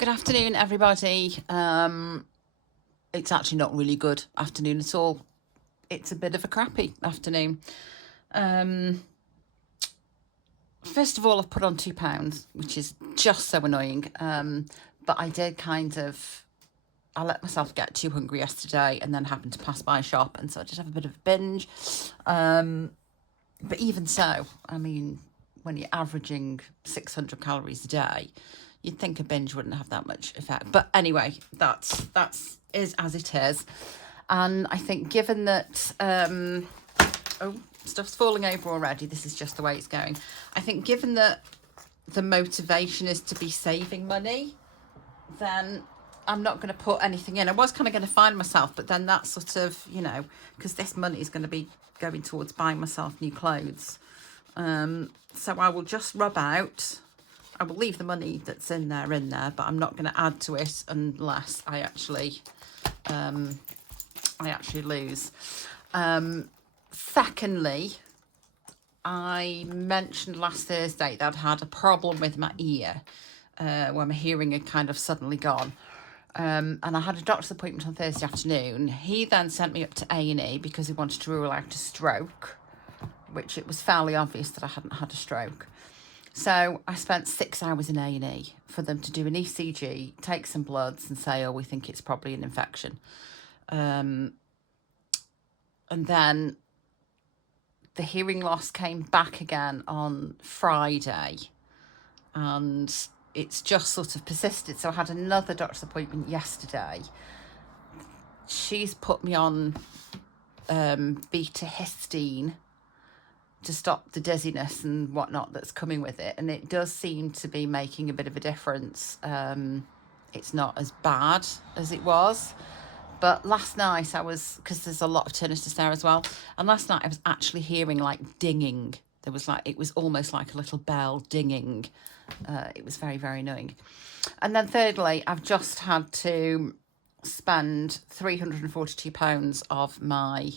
Good afternoon, everybody. It's actually not really good afternoon at all. It's a bit of a crappy afternoon. First of all, I've put on £2, which is just so annoying. But I let myself get too hungry yesterday and then happened to pass by a shop, and so I did have a bit of a binge. But even so, I mean, when you're averaging 600 calories a day, you'd think a binge wouldn't have that much effect. But anyway, that's is as it is. And I think given that, stuff's falling over already, this is just the way it's going. I think given that the motivation is to be saving money, then I'm not going to put anything in. I was kind of going to find myself, but then that's sort of, because this money is going to be going towards buying myself new clothes. So I will just rub out. I will leave the money that's in there, but I'm not going to add to it unless I actually lose. Secondly, I mentioned last Thursday that I'd had a problem with my ear, where my hearing had kind of suddenly gone. And I had a doctor's appointment on Thursday afternoon. He then sent me up to A&E because he wanted to rule out a stroke, which it was fairly obvious that I hadn't had a stroke. So I spent 6 hours in A&E for them to do an ECG, take some bloods and say, we think it's probably an infection. And then the hearing loss came back again on Friday, and it's just sort of persisted. So I had another doctor's appointment yesterday. She's put me on beta histine to stop the dizziness and whatnot that's coming with it, and it does seem to be making a bit of a difference. It's not as bad as it was, but last night because there's a lot of tinnitus there as well, and last night I was actually hearing like dinging. It was almost like a little bell dinging. It was very, very annoying. And then thirdly, I've just had to spend £342 of my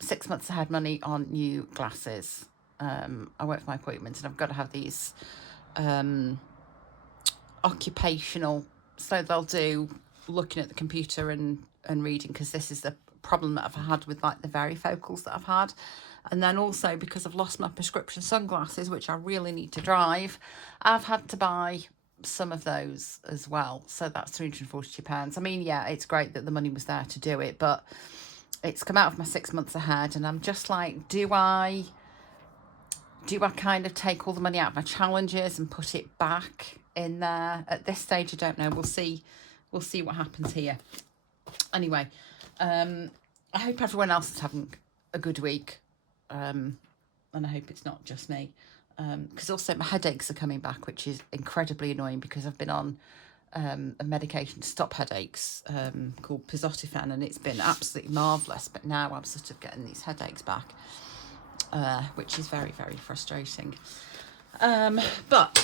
6 months ahead money on new glasses. I went for my appointments, and I've got to have these occupational, so they'll do looking at the computer and reading, because this is the problem that I've had with like the varifocals that I've had. And then also because I've lost my prescription sunglasses, which I really need to drive, I've had to buy some of those as well. So that's £342. I mean, yeah, it's great that the money was there to do it, but it's come out of my 6 months ahead, and I'm just like, do I kind of take all the money out of my challenges and put it back in there? At this stage, I don't know. We'll see what happens here. Anyway, I hope everyone else is having a good week, and I hope it's not just me, because also my headaches are coming back, which is incredibly annoying because I've been on a medication to stop headaches called pizotifen, and it's been absolutely marvellous, but now I'm sort of getting these headaches back, which is very, very frustrating. But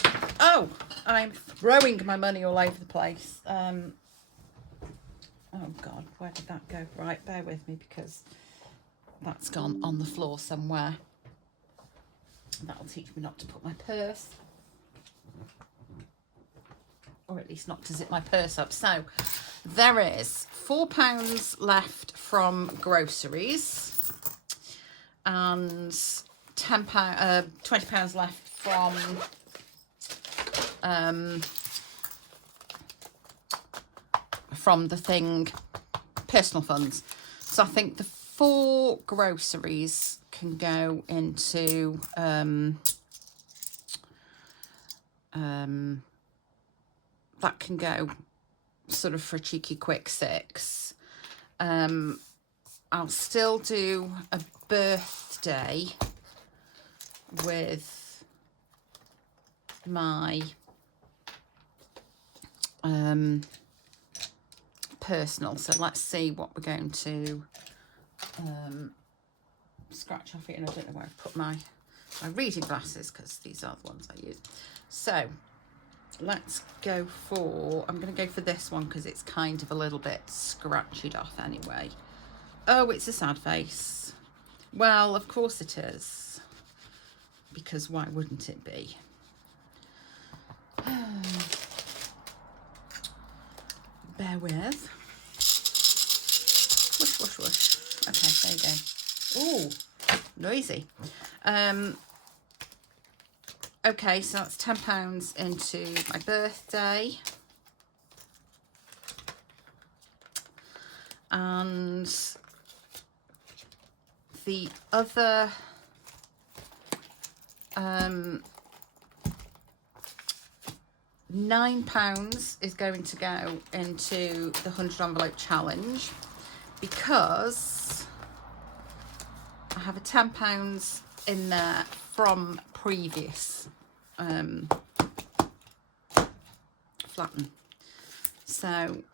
I'm throwing my money all over the place. Oh God, where did that go? Right, bear with me, because that's gone on the floor somewhere. That'll teach me not to put my purse, or at least not to zip my purse up. So there is £4 left from groceries, and £20 left from the thing, personal funds. So I think the 4 groceries can go into that can go sort of for a cheeky quick 6. I'll still do a birthday with my personal. So let's see what we're going to scratch off here. And I don't know where I've put my reading glasses, because these are the ones I use. So let's go for, I'm going to go for this one because it's kind of a little bit scratched off anyway. Oh, it's a sad face. Well, of course it is, because why wouldn't it be? bear with. Whoosh, whoosh, whoosh. Okay, there you go. Ooh, noisy. Okay, so that's £10 into my birthday. And the other £9 is going to go into the 100 envelope challenge, because I have a £10 in there from previous flatten. So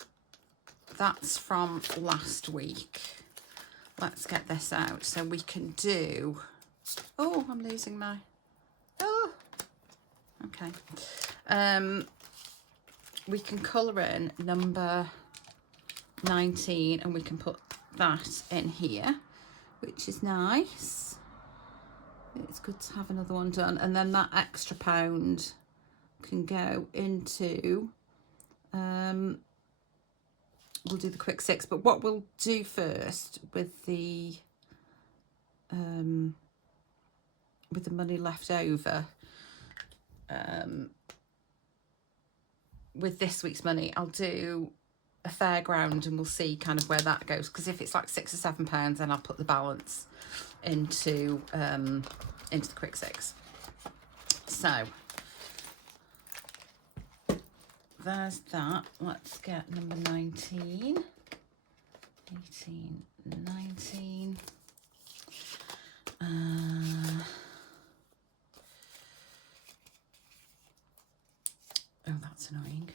that's from last week. Let's get this out so we can do, oh, I'm losing my, oh, okay. We can colour in number 19 and we can put that in here, which is nice. It's good to have another one done, and then that extra £1 can go into we'll do the quick 6, but what we'll do first with the money left over, with this week's money, I'll do a Fairground and we'll see kind of where that goes, because if it's like £6 or £7, then I'll put the balance into the quick 6. So there's that. Let's get number 19, 18, 19. Oh, that's annoying.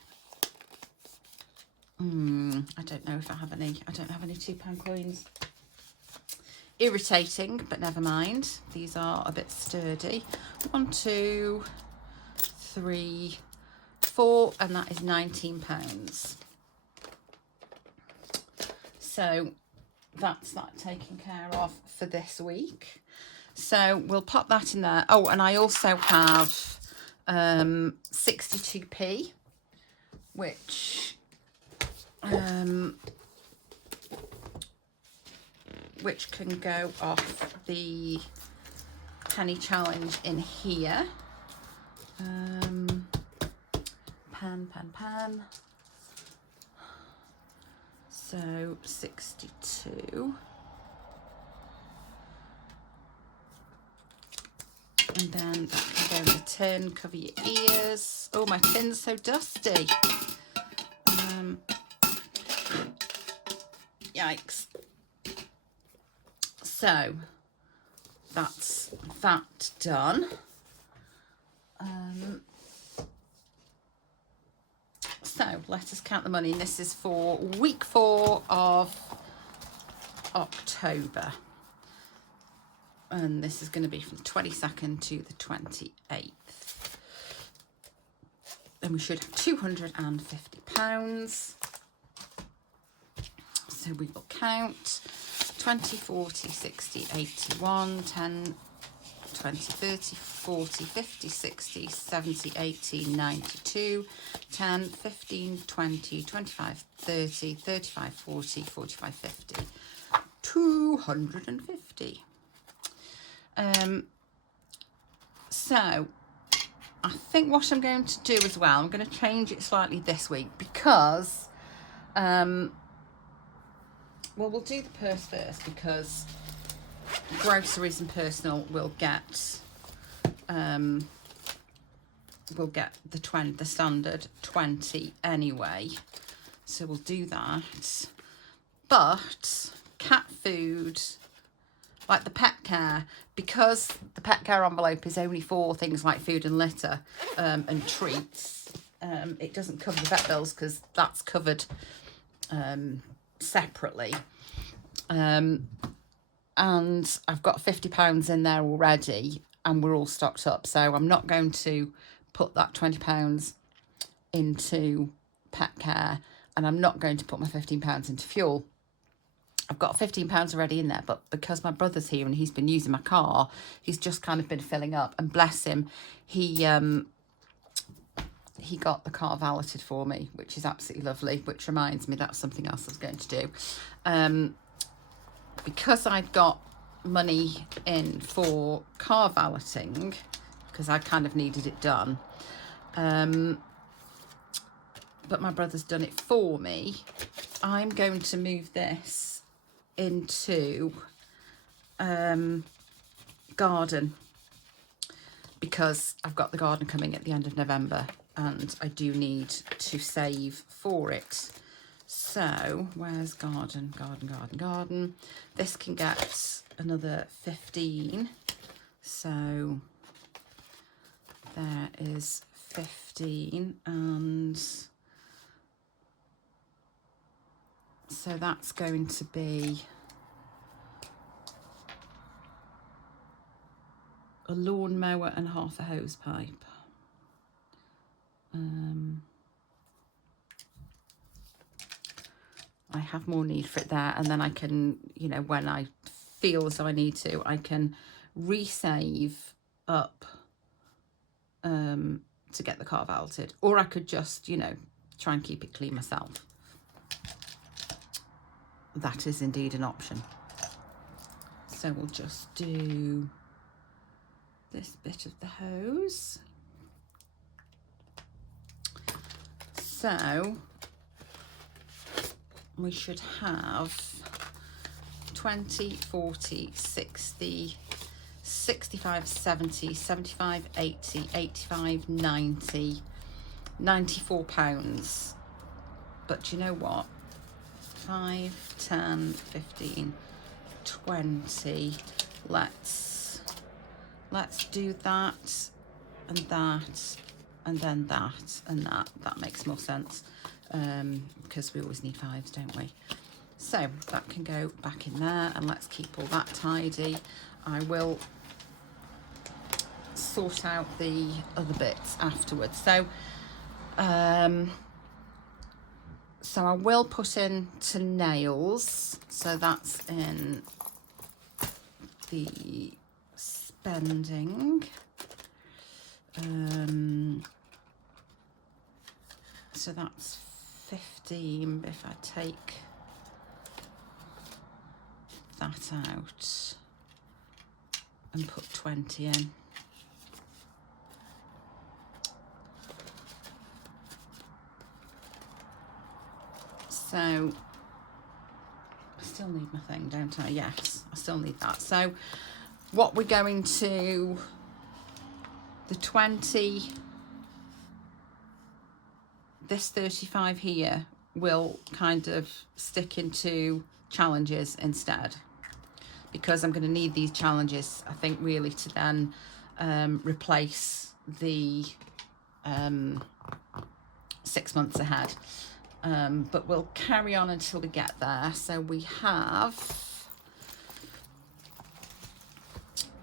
I don't know if I have any. I don't have any £2 coins. Irritating, but never mind. These are a bit sturdy. 1, 2, 3, 4, and that is £19. So that's that taken care of for this week. So we'll pop that in there. Oh, and I also have 62p, which can go off the penny challenge in here. Pan. So 62. And then that can go in the tin. Cover your ears. Oh, my tin's so dusty. Yikes. So that's that done. So let us count the money. This is for week 4 of October. And this is going to be from the 22nd to the 28th. And we should have £250. So we will count 20, 40, 60, 81, 10, 20, 30, 40, 50, 60, 70, 80, 92, 10, 15, 20, 25, 30, 35, 40, 45, 50, 250. So I think what I'm going to do as well, I'm going to change it slightly this week, because well, we'll do the purse first, because groceries and personal will get the standard 20 anyway, so we'll do that. But cat food, like the pet care, because the pet care envelope is only for things like food and litter and treats, it doesn't cover the vet bills, because that's covered separately. And I've got £50 in there already, and we're all stocked up, so I'm not going to put that £20 into pet care, and I'm not going to put my £15 into fuel. I've got £15 already in there, but because my brother's here and he's been using my car, he's just kind of been filling up, and bless him, he he got the car valeted for me, which is absolutely lovely, which reminds me that's something else I was going to do. Because I'd got money in for car valeting, because I kind of needed it done, but my brother's done it for me, I'm going to move this into garden, because I've got the garden coming at the end of November and I do need to save for it. So where's garden? Garden. This can get another 15. So there is 15, and so that's going to be a lawnmower and half a hose pipe. I have more need for it there, and then I can, you know, when I feel as though I need to, I can resave up to get the car valeted, or I could just, you know, try and keep it clean myself. That is indeed an option. So we'll just do this bit of the hose. So we should have 20, 40, 60, 65, 70, 75, 80, 85, 90, 94 pounds. But you know what? 5, 10, 15, 20. Let's do that and that, and then that and that. That makes more sense, because we always need 5s, don't we? So that can go back in there, and let's keep all that tidy. I will sort out the other bits afterwards. So so I will put in to nails, so that's in the spending. So that's 15, but if I take that out and put 20 in, so I still need my thing, don't I? Yes, I still need that. So what we're going to, the 20, this 35 here will kind of stick into challenges instead, because I'm going to need these challenges, I think, really to then replace the 6 months ahead. But we'll carry on until we get there. So we have,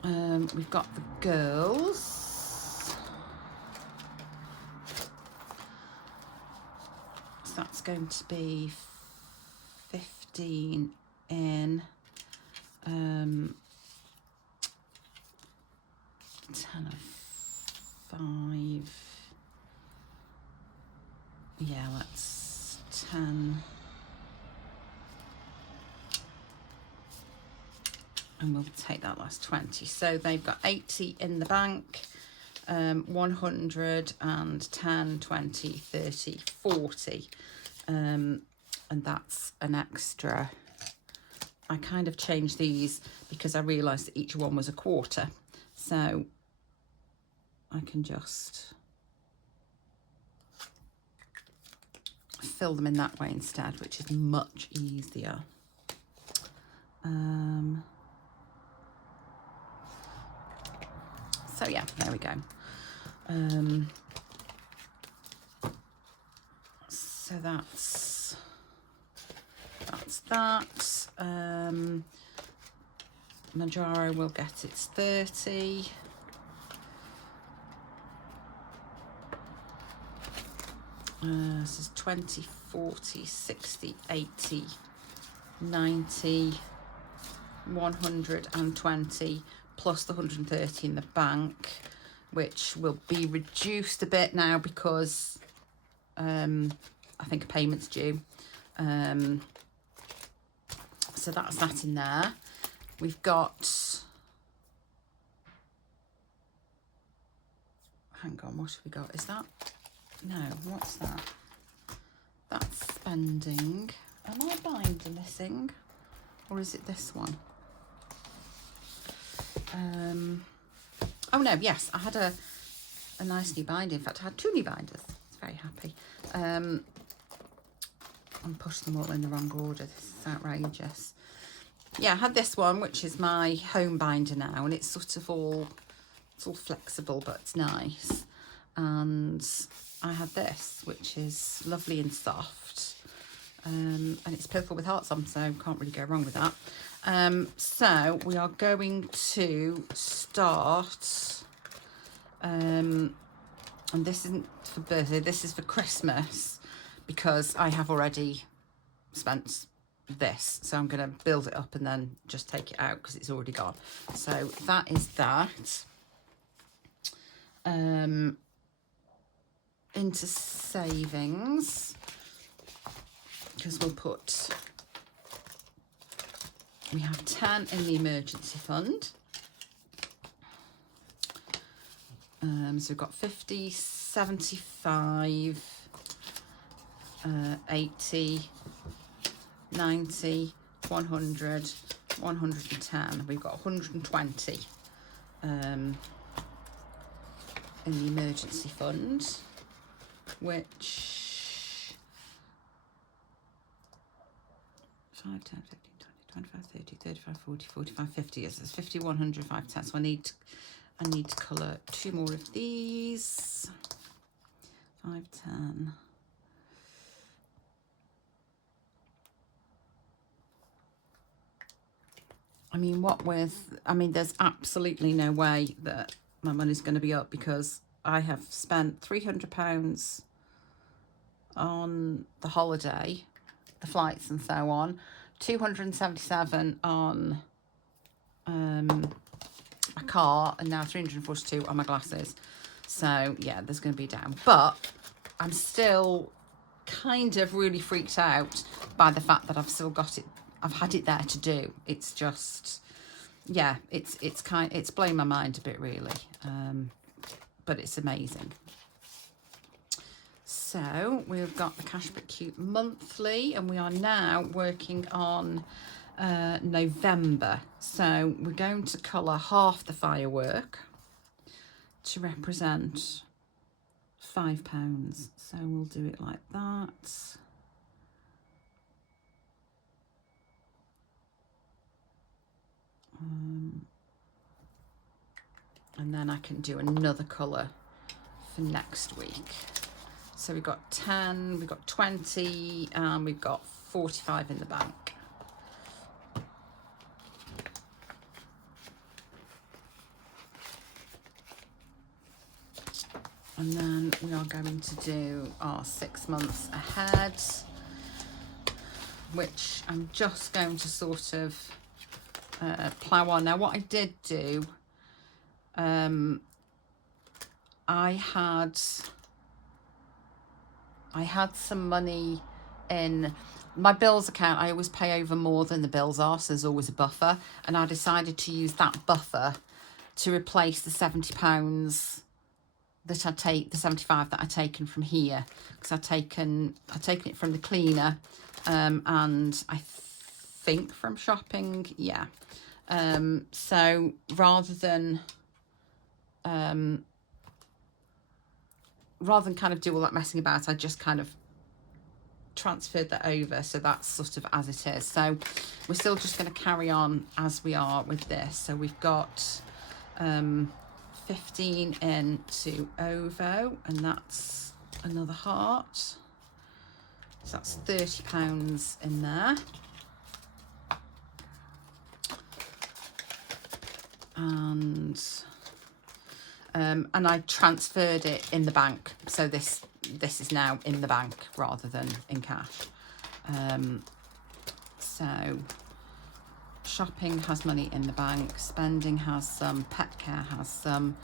we've got the girls. So that's going to be 15 in, 10 of 5. Yeah, let's 10. And we'll take that last 20. So they've got 80 in the bank, 100 and 10, 20, 30, 40. And that's an extra. I kind of changed these because I realised that each one was a quarter. So I can just fill them in that way instead, which is much easier. So yeah, there we go. So that's that. Manjaro will get its 30. This is 20, 40, 60, 80, 90, 120 plus the 130 in the bank. which will be reduced a bit now because I think a payment's due. So that's that in there. We've got, hang on, what have we got? Is that, no, what's that? That's spending. Am I binder missing? Or is it this one? Oh no, yes, I had a nice new binder. In fact, I had 2 new binders. I was very happy. And pushed them all in the wrong order. This is outrageous. Yeah, I had this one, which is my home binder now, and it's sort of all, it's all flexible, but it's nice. And I had this, which is lovely and soft. And it's purple with hearts on, so can't really go wrong with that. So we are going to start, and this isn't for birthday, this is for Christmas, because I have already spent this, so I'm going to build it up and then just take it out because it's already gone. So that is that. Into savings, because we'll put, we have 10 in the emergency fund. So we've got 50, 75, 80, 90, 100, 110. We've got 120 in the emergency fund, which 5, 10, 15, 20, 25, 30, 35, 40, 45, 50 is 50, 100, 5, 10. So I need to colour 2 more of these. 5, 10. I mean, what with, I mean, there's absolutely no way that my money's going to be up, because I have spent £300 on the holiday, the flights and so on, 277 on my car, and now 342 on my glasses. So yeah, there's going to be down, but I'm still kind of really freaked out by the fact that I've still got it. I've had it there to do. It's just, yeah, it's blowing my mind a bit, really, but it's amazing. So we've got the CashbutCute monthly, and we are now working on November. So we're going to colour half the firework to represent £5. So we'll do it like that. And then I can do another colour for next week. So we've got 10, we've got 20, and we've got 45 in the bank. And then we are going to do our 6 months ahead, which I'm just going to sort of plough on. Now, what I did do, I had some money in my bills account. I always pay over more than the bills are, so there's always a buffer, and I decided to use that buffer to replace the £70 that I take, the 75 that I've taken from here, because I've taken it from the cleaner, and I think from shopping, yeah. So rather than kind of do all that messing about, I just kind of transferred that over, so that's sort of as it is. So we're still just going to carry on as we are with this. So we've got 15 into OVO, and that's another heart, so that's £30 in there. And I transferred it in the bank, so this is now in the bank rather than in cash. So shopping has money in the bank, spending has some, pet care has some,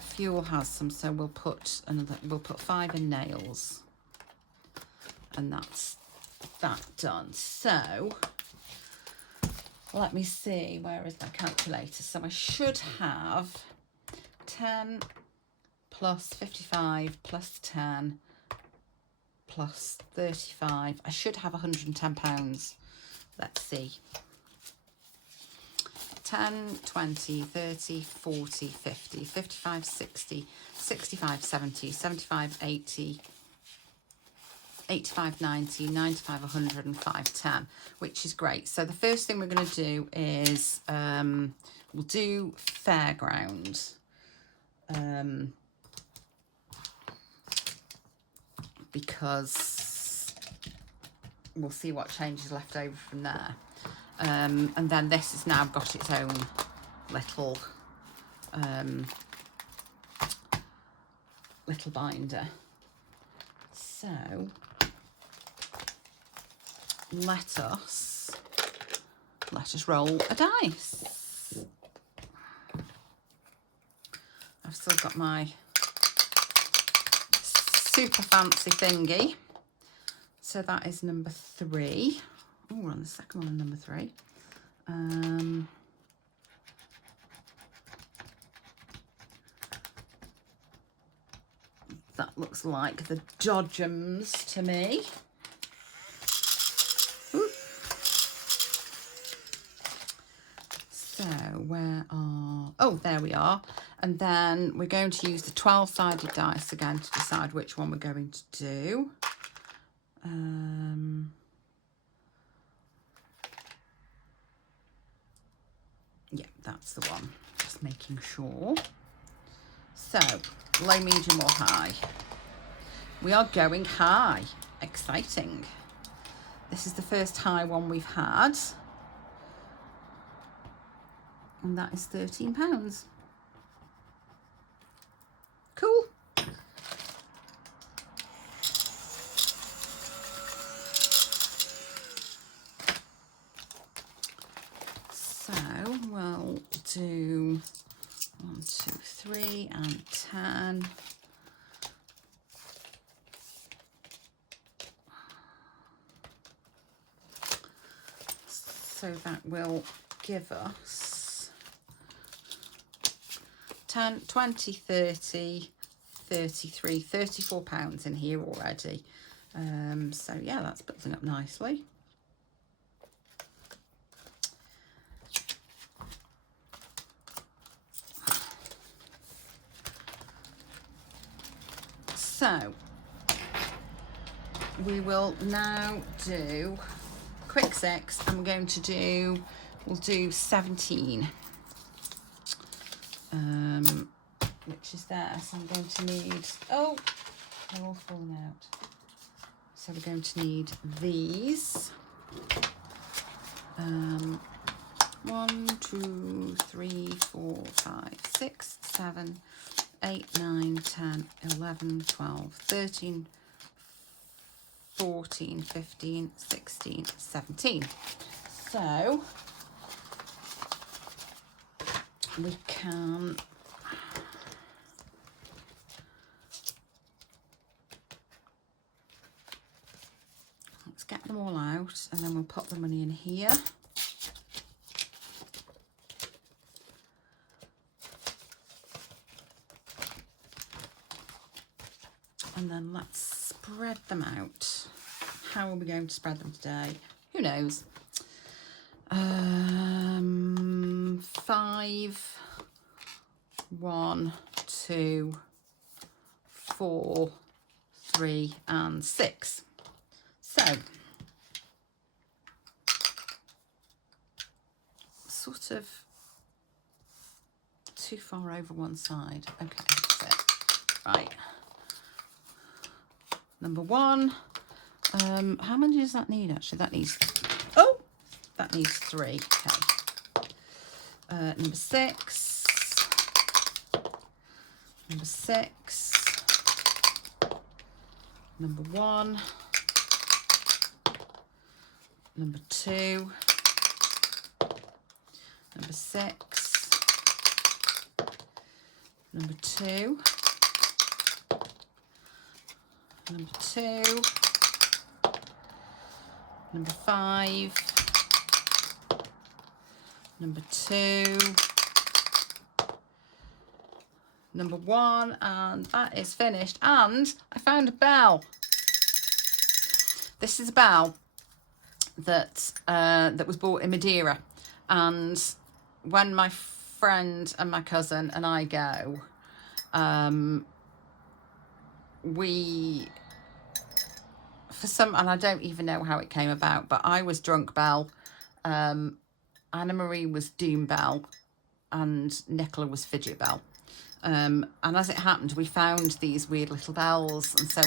Fuel has some, so we'll put 5 in nails, and that's that done. So let me see, where is my calculator? So I should have 10 plus 55 plus 10 plus 35. I should have £110. Let's see. 10, 20, 30, 40, 50, 55, 60, 65, 70, 75, 80, 85, 90, 95, 100 and 510, which is great. So the first thing we're going to do is we'll do Fairground. Because we'll see what changes left over from there. And then this has now got its own little little binder. So let us roll a dice. I've still got my super fancy thingy. So that is number 3. Oh, we're on the second one, number 3. That looks like the dodgems to me. Ooh. So where are, oh, there we are. And then we're going to use the 12-sided dice again to decide which one we're going to do. Yeah, that's the one. Just making sure. So, low, medium or high? We are going high. Exciting. This is the first high one we've had. And that is £13. Cool. So we'll do 1, 2, 3 and 10. So that will give us 10, 20, 30, 33, £34 in here already. So yeah, that's building up nicely. So we will now do quick 6, and we're going to do, we'll do 17, which is there. So I'm going to need, oh, they're all falling out. So we're going to need these. 1, 2, 3, 4, 5, 6, 7, 8, 9, 10, 11, 12, 13, 14, 15, 16, 17. So we can let's get them all out, and then we'll put the money in here. And then let's spread them out. How are we going to spread them today? Who knows? 5, 1, 2, 4, 3 and 6. So sort of too far over one side. Okay, that's it. Right. Number 1. How many does that need actually? That needs, oh, that needs 3. Okay. Number 6. Number 6. Number 1. Number 2. Number 6. number 2, number 2, number 5, number 2, number 1, and that is finished. And I found a bell. This is a bell that that was bought in Madeira, and when my friend and my cousin and I go, we, for some, and I don't even know how it came about, but I was Drunk Bell, Anna Marie was Doom Bell, and Nicola was Fidget Bell. And as it happened, we found these weird little bells, and so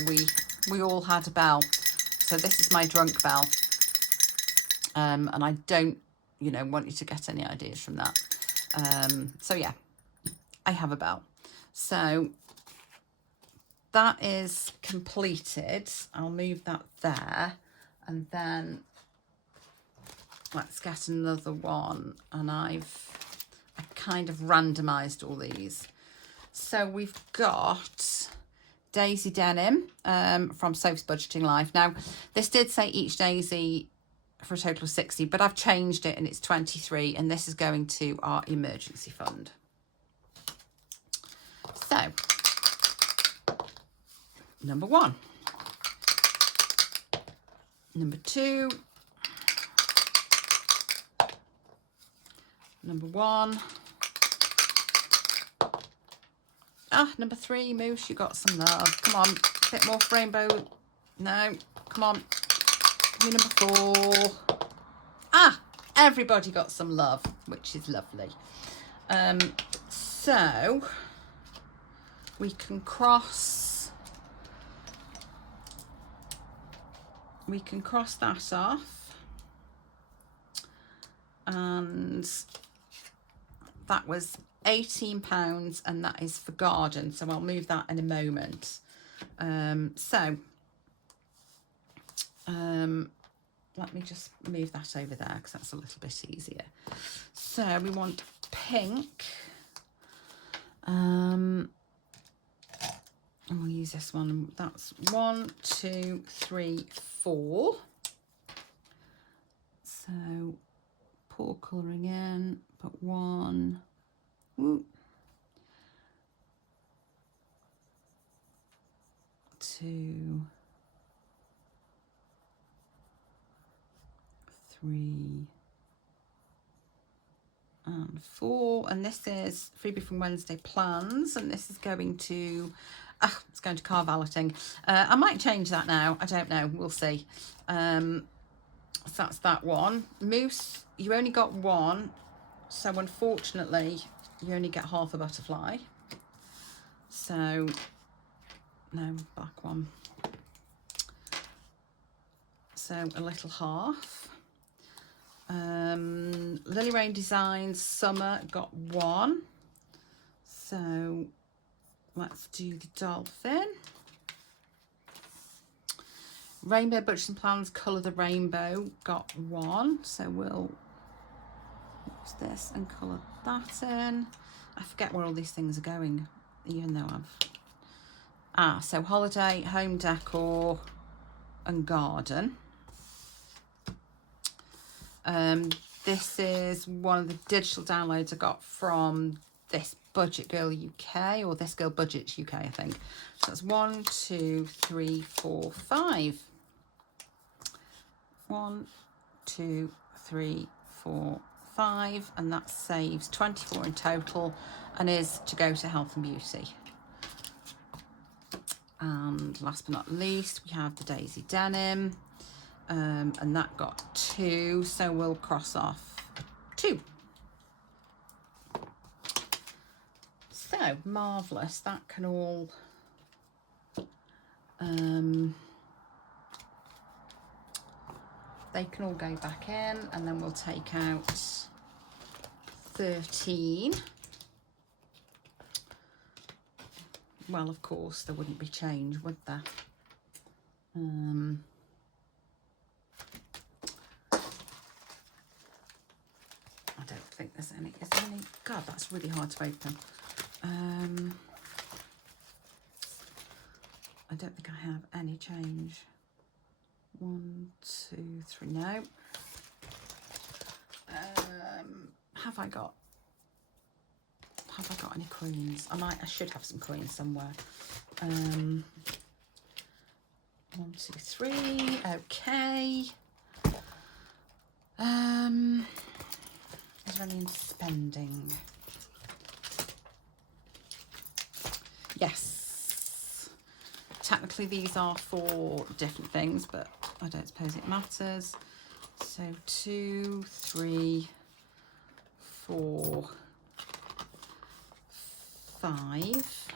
we all had a bell. So this is my Drunk Bell, and I don't, you know, want you to get any ideas from that. So yeah, I have a bell. So that is completed. I'll move that there, and then let's get another one. And I kind of randomized all these. So we've got Daisy Denim from Soph's Budgeting Life. Now, this did say each daisy for a total of 60, but I've changed it and it's 23, and this is going to our emergency fund. So, number 1, number 2, number 1, number 3, Moose, you got some love. Come on, a bit more rainbow. No, come on. Give me number 4. Everybody got some love, which is lovely. So we can cross that off, and that was £18, and that is for garden, so I'll move that in a moment. Let me just move that over there because that's a little bit easier. So we want pink, and we'll use this one. That's 1, 2, 3, 4. So pour colouring in, put 1, 2, 3, and 4, and this is freebie from Wednesday plans, and this is going to it's going to car balloting. I might change that now, I don't know, we'll see. So that's that one. Moose, you only got 1, so unfortunately you only get half a butterfly, so no, back one, so a little half. Lily Rain Designs Summer got 1, so let's do the dolphin. Rainbow Budgets and Plans Colour the Rainbow got 1, so we'll use this and colour that in. I forget where all these things are going, even though I've so holiday, home decor and garden. This is one of the digital downloads I got from this Budget Girl UK, or This Girl Budgets UK, I think. So that's 1, 2, 3, 4, 5. 1, 2, 3, 4, 5, and that saves 24 in total, and is to go to health and beauty. And last but not least, we have the Daisy Denim. And that got 2, so we'll cross off 2. So marvellous, that can all they can all go back in, and then we'll take out 13. Well, of course there wouldn't be change, would there? I don't think there's any. Is there any? God, that's really hard to open. I don't think I have any change. 1, 2, 3, no. Have I got any coins? I should have some coins somewhere. 1, 2, 3, okay. Is there any in spending? Yes. Technically these are for different things, but I don't suppose it matters. So 2, 3, 4, 5,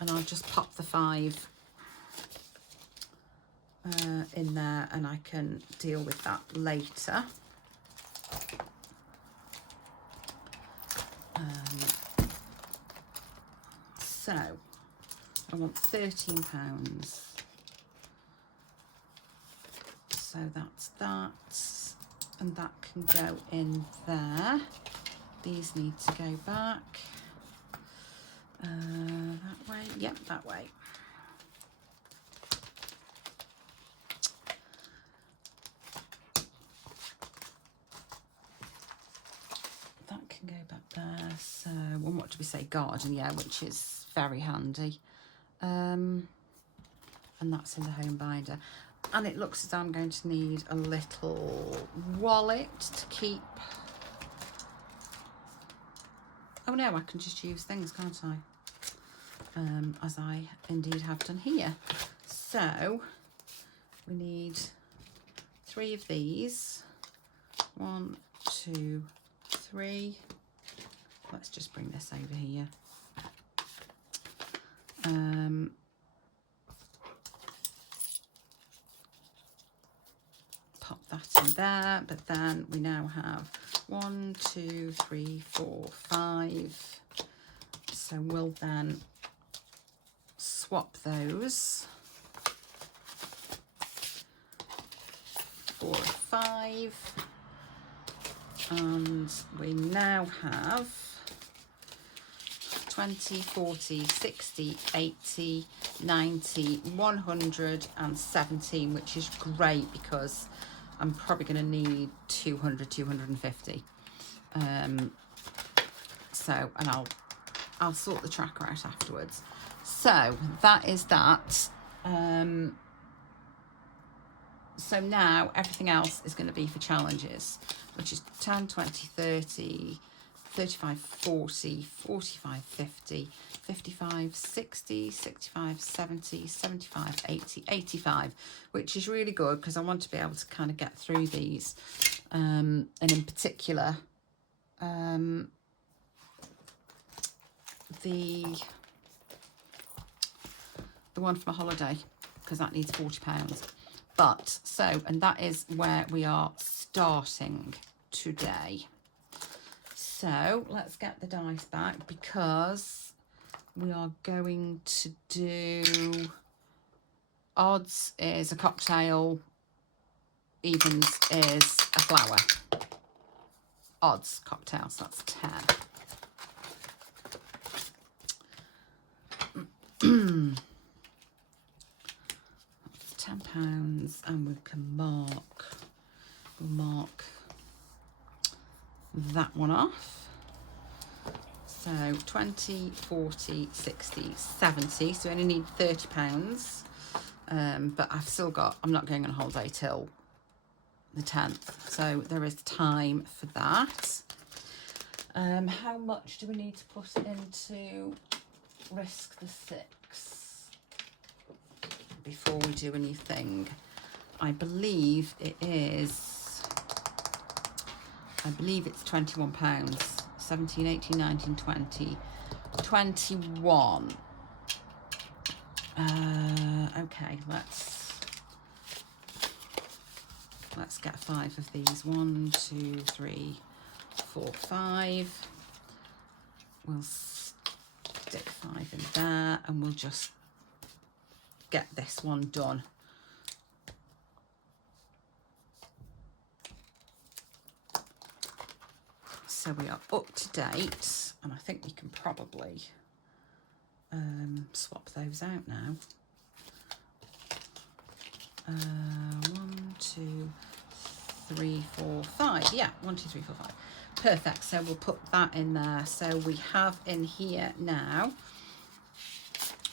and I'll just pop the 5 in there, and I can deal with that later. So I want £13. So that's that, and that can go in there. These need to go back. That way, yep, that way. That can go back there. So, and what do we say? Garden, yeah, which is very handy. And that's in the home binder. And it looks as though I'm going to need a little wallet to keep. Oh no, I can just use things, can't I? As I indeed have done here. So we need 3 of these. 1, 2, 3. Let's just bring this over here. Pop that in there, but then we now have 1, 2, 3, 4, 5. So we'll then swap those. 4 and 5. And we now have 20, 40, 60, 80, 90, 117, which is great because I'm probably going to need 200, 250. So, and I'll sort the tracker out afterwards. So that is that. So now everything else is going to be for challenges, which is 10, 20, 30, 35, 40, 45, 50, 55, 60, 65, 70, 75, 80, 85, which is really good because I want to be able to kind of get through these. And in particular, the one for my holiday, because that needs £40. But so, and that is where we are starting today. So let's get the dice back because we are going to do odds is a cocktail, evens is a flower. Odds cocktails, that's 10. £10, and we can mark that one off. So 20, 40, 60, 70. So we only need £30. But I've still got, I'm not going on holiday till the 10th. So there is time for that. How much do we need to put into risk the 6? Before we do anything, I believe it's £21. 17, 18, 19, 20, 21. Okay, let's get 5 of these. 1, 2, 3, 4, 5. We'll stick 5 in there, and we'll just get this one done. So So we are up to date, and I think we can probably swap those out now. 1, 2, 3, 4, 5. Yeah, 1, 2, 3, 4, 5. Perfect. So we'll put that in there. So we have in here now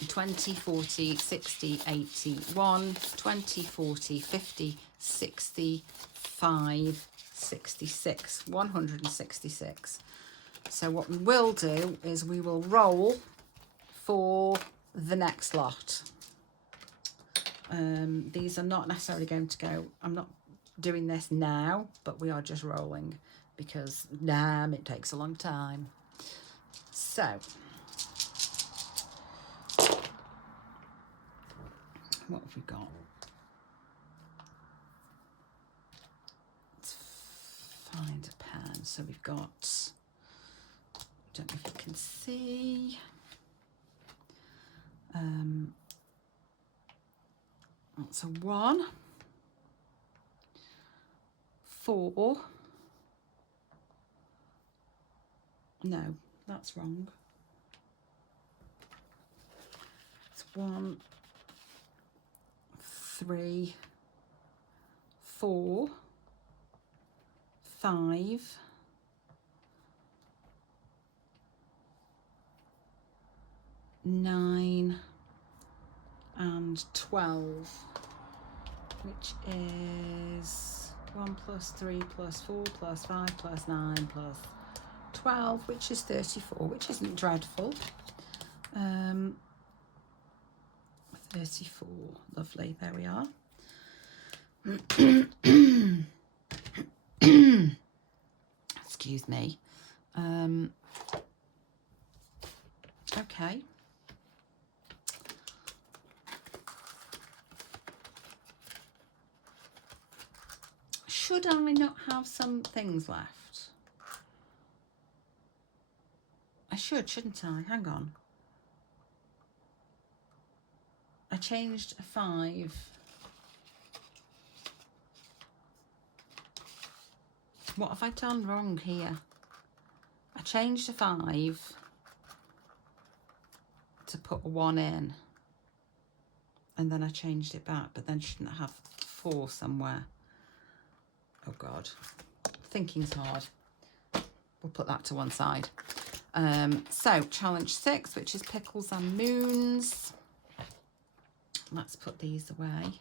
20, 40, 60, 80, 1, 20, 40, 50, 60, 5, 66, 166. So what we will do is we will roll for the next lot. These are not necessarily going to go, I'm not doing this now, but we are just rolling because damn, it takes a long time. So what have we got? Let's find a pen. So we've got, don't know if you can see, that's a 1, 4, no, that's wrong. It's 1, 3, 4, 5, 9, and 12, which is 1 plus 3 plus 4 plus 5 plus 9 plus 12, which is 34, which isn't dreadful. 34, lovely, there we are. Excuse me. Okay. Should I not have some things left? I should, shouldn't I? Hang on. I changed a 5. What have I done wrong here? I changed a 5 to put a 1 in. And then I changed it back, but then shouldn't I have 4 somewhere? Oh God, thinking's hard. We'll put that to one side. So challenge 6, which is pickles and moons. Let's put these away.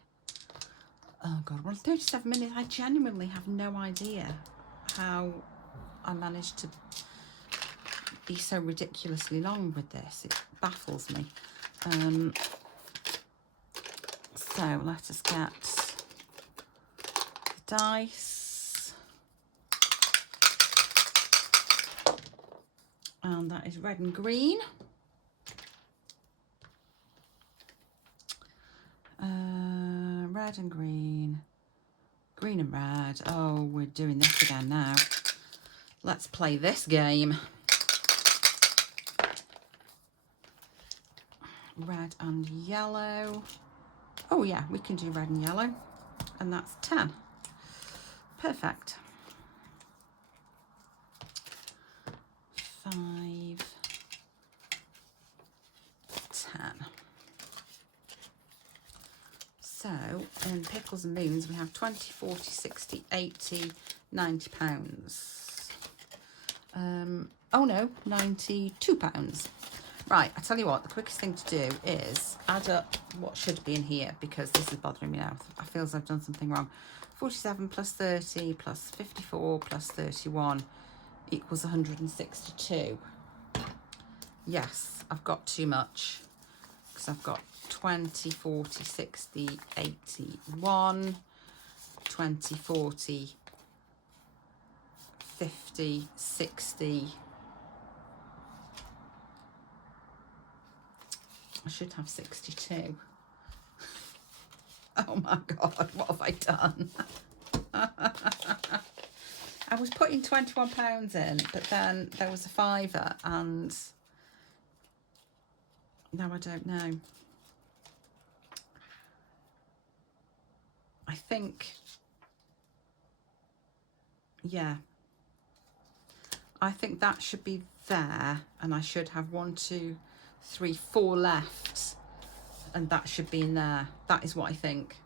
Oh God, we're on 37 minutes. I genuinely have no idea how I managed to be so ridiculously long with this. It baffles me. So let us get the dice. And that is red and green. Red and green. Green and red. Oh, we're doing this again now. Let's play this game. Red and yellow. Oh yeah, we can do red and yellow. And that's 10. Perfect. 5, 10. So in pickles and moons, we have 20, 40, 60, 80, 90 pounds. Oh no, 92 pounds. Right, I tell you what, the quickest thing to do is add up what should be in here, because this is bothering me now. I feel as I've done something wrong. 47 plus 30 plus 54 plus 31 equals 162. Yes, I've got too much, because I've got 20, 40, 60, 81, 20, 40, 50, 60. I should have 62. Oh my God, what have I done? I was putting £21 in, but then there was a fiver, and now I don't know. I think, yeah, I think that should be there, and I should have 1, 2, 3, 4 left, and that should be in there. That is what I think.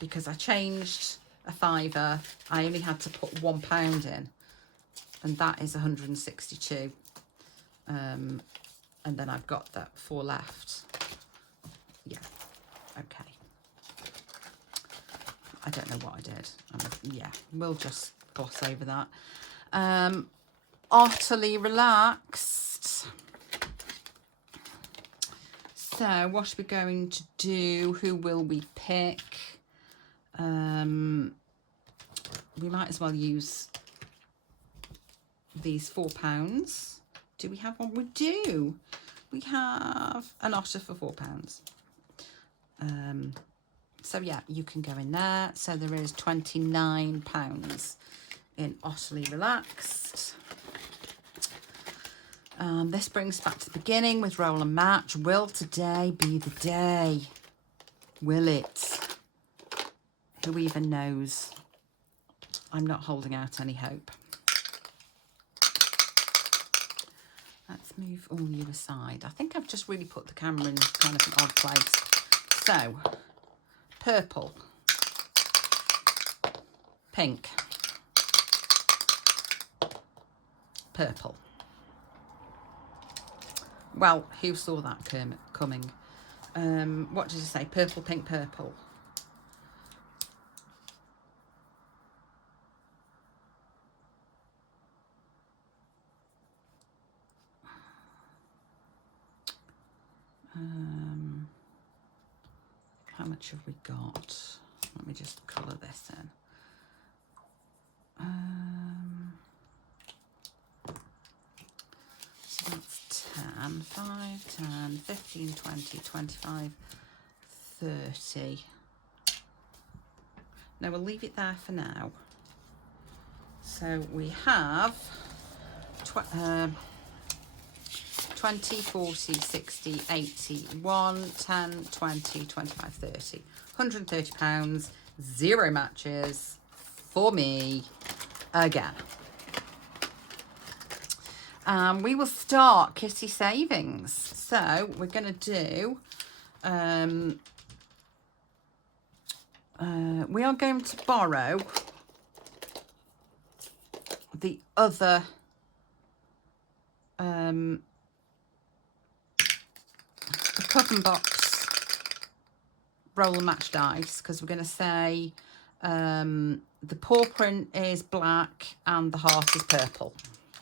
Because I changed a £5, I only had to put £1 in, and that is 162. And then I've got that 4 left. Yeah, okay. I don't know what I did. Yeah, we'll just gloss over that. Utterly relaxed. So what are we going to do? Who will we pick? We might as well use these £4. Do we have one? We do. We have an otter for £4. So yeah, you can go in there. So there is £29 in Utterly Relaxed. This brings us back to the beginning with Roll and Match. Will today be the day? Will it? Who even knows? I'm not holding out any hope. Let's move all you aside. I think I've just really put the camera in kind of an odd place. So, purple, pink, purple. Well, who saw that coming? What did you say? Purple, pink, purple. How much have we got? Let me just colour this in. So that's 10, 5, 10, 15, 20, 25, 30. No, we'll leave it there for now. So we have 20, 40, 60, 80, 1, 10, 20, 25, 30. £130, 0 matches for me again. We will start kitty savings. So we're going to do, we are going to borrow the other the Coven Box Roll and Match dice, because we're going to say the paw print is black and the heart is purple,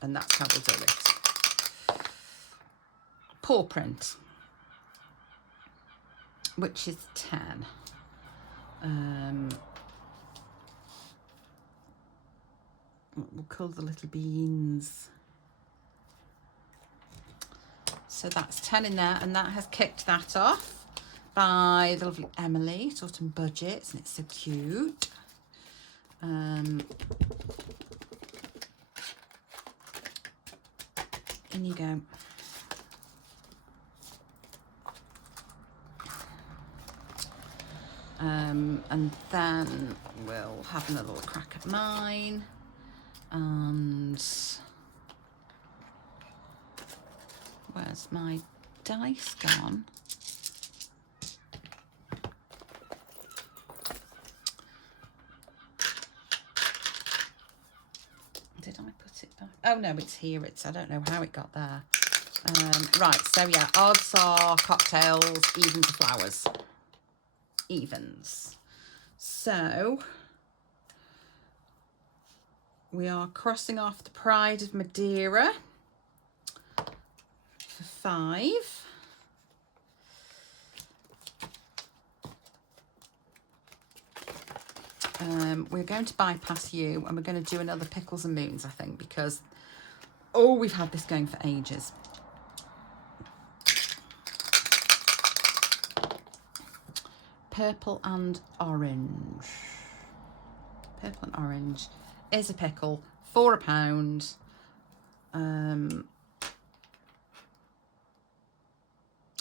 and that's how we'll do it. Paw print, which is 10. We'll call the little beans. So that's 10 in there, and that has kicked that off by the lovely Emily. It's Autumn Budgets, and it's so cute. In you go. And then we'll have another little crack at mine. And where's my dice gone? Did I put it back? Oh no, it's here. I don't know how it got there. Right, so yeah, odds are cocktails, evens are flowers. Evens. So we are crossing off the Pride of Madeira for 5. We're going to bypass you, and we're going to do another Pickles and Moons, I think, because we've had this going for ages. Purple and orange. Purple and orange is a pickle for £1.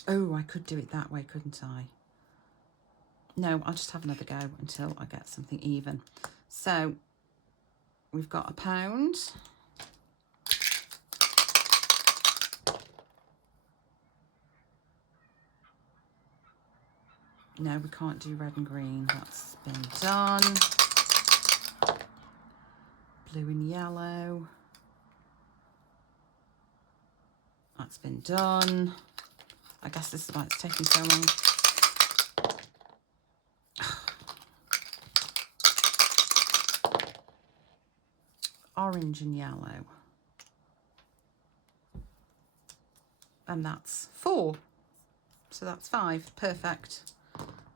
Oh, I could do it that way, couldn't I? No, I'll just have another go until I get something even. So we've got £1. No, we can't do red and green. That's been done. Blue and yellow. That's been done. I guess this is why it's taking so long. Orange and yellow. And that's 4. So that's 5. Perfect.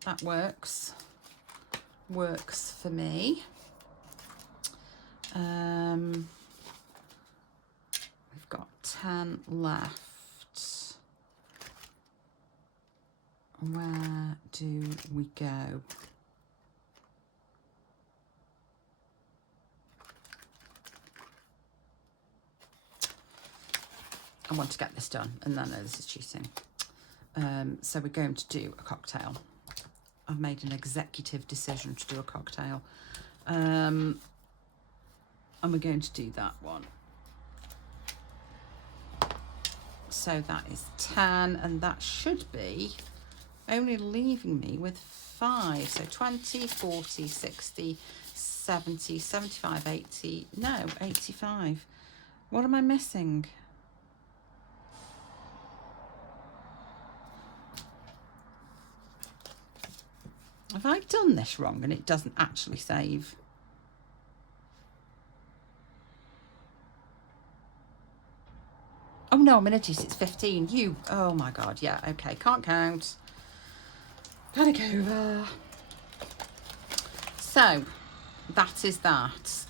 That works. Works for me. We've got 10 left. Where do we go? I want to get this done, and then this is cheating. So we're going to do a cocktail. I've made an executive decision to do a cocktail. And we're going to do that one. So that is 10, and that should be only leaving me with 5. So 20, 40, 60, 70, 75, 80, no, 85. What am I missing? Have I done this wrong and it doesn't actually save? Oh no, I'm in it, it's 15. You, oh my God, yeah, okay, can't count. Panic over. So, that is that.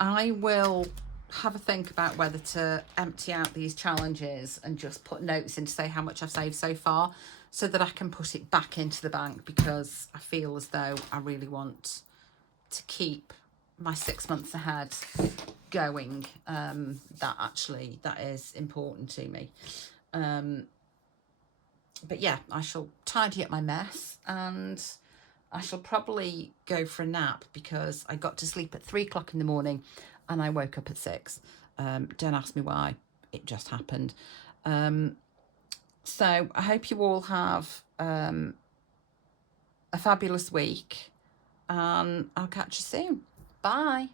I will have a think about whether to empty out these challenges and just put notes in to say how much I've saved so far, so that I can put it back into the bank, because I feel as though I really want to keep my 6 months ahead going. That is important to me. But yeah, I shall tidy up my mess, and I shall probably go for a nap, because I got to sleep at 3 o'clock in the morning and I woke up at 6. Don't ask me why, it just happened. So I hope you all have a fabulous week, and I'll catch you soon. Bye.